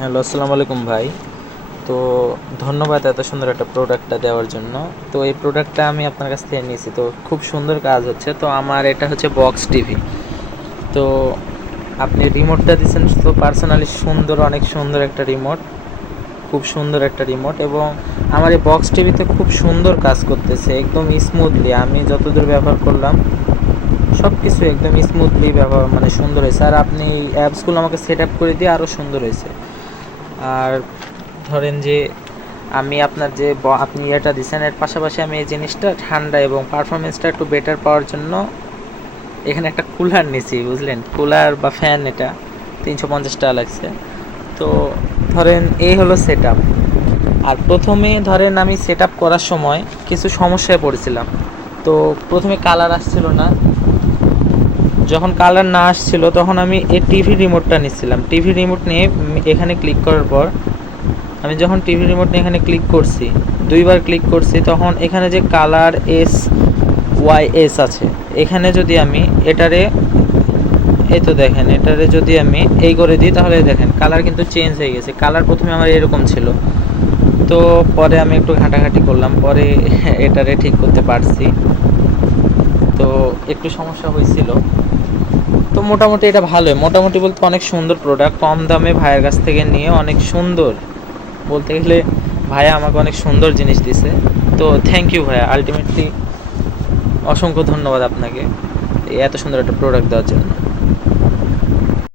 Hello, আসসালামু আলাইকুম ভাই। তো ধন্যবাদ এত সুন্দর একটা প্রোডাক্টটা দেওয়ার জন্য। তো এই প্রোডাক্টটা আমি আপনার কাছ থেকে নিয়েছি। তো খুব সুন্দর কাজ হচ্ছে। তো আমার এটা হচ্ছে বক্স টিভি। তো আপনি রিমোটটা দিয়েছেন তো পার্সোনালি সুন্দর, অনেক সুন্দর একটা রিমোট। খুব সুন্দর একটা রিমোট এবং আমার এই বক্স টিভিতে খুব সুন্দর কাজ করতেছে একদম স্মুথলি। আমি যতদূর ব্যবহার করলাম সব কিছু একদম স্মুথলি ব্যবহার মানে সুন্দর হয়েছে। আর আপনি এই অ্যাপসগুলো আমাকে সেট আপ করে দিয়ে আরও সুন্দর হয়েছে। আর ধরেন যে আমি আপনার যে আপনি এটা দিচ্ছেন এর পাশাপাশি আমি এই জিনিসটা ঠান্ডা এবং পারফরমেন্সটা একটু বেটার পাওয়ার জন্য এখানে একটা কুলার নিছি, বুঝলেন? কুলার বা ফ্যান, এটা 350 টাকা লাগছে। তো ধরেন এই হলো সেট আপ। আর প্রথমে ধরেন আমি সেট আপ করার সময় কিছু সমস্যায় পড়েছিলাম। তো প্রথমে কালার আসছিল না। যখন কালার না আসছিল তখন আমি এই টিভি রিমোটটা নিচ্ছিলাম। টিভি রিমোট নিয়ে এখানে ক্লিক করার পর আমি যখন টিভি রিমোট নিয়ে এখানে ক্লিক করছি, দুইবার ক্লিক করছি, তখন এখানে যে কালার SYS আছে, এখানে যদি আমি এটারে, এই তো দেখেন, এটারে যদি আমি এই করে দিই তাহলে দেখেন কালার কিন্তু চেঞ্জ হয়ে গেছে। কালার প্রথমে আমার এরকম ছিল। তো পরে আমি একটু ঘাটাঘাটি করলাম, পরে এটারে ঠিক করতে পারছি। তো একটু সমস্যা হয়েছিল। তো মোটামুটি এটা ভালোই, মোটামুটি বলতে অনেক সুন্দর প্রোডাক্ট, কম দামে ভাইয়ের কাছ থেকে নিয়ে অনেক সুন্দর, বলতে গেলে ভাইয়া আমাকে অনেক সুন্দর জিনিস দিছে। তো থ্যাংক ইউ ভাইয়া, আলটিমেটলি অসংখ্য ধন্যবাদ আপনাকে এত সুন্দর একটা প্রোডাক্ট দেওয়ার জন্য।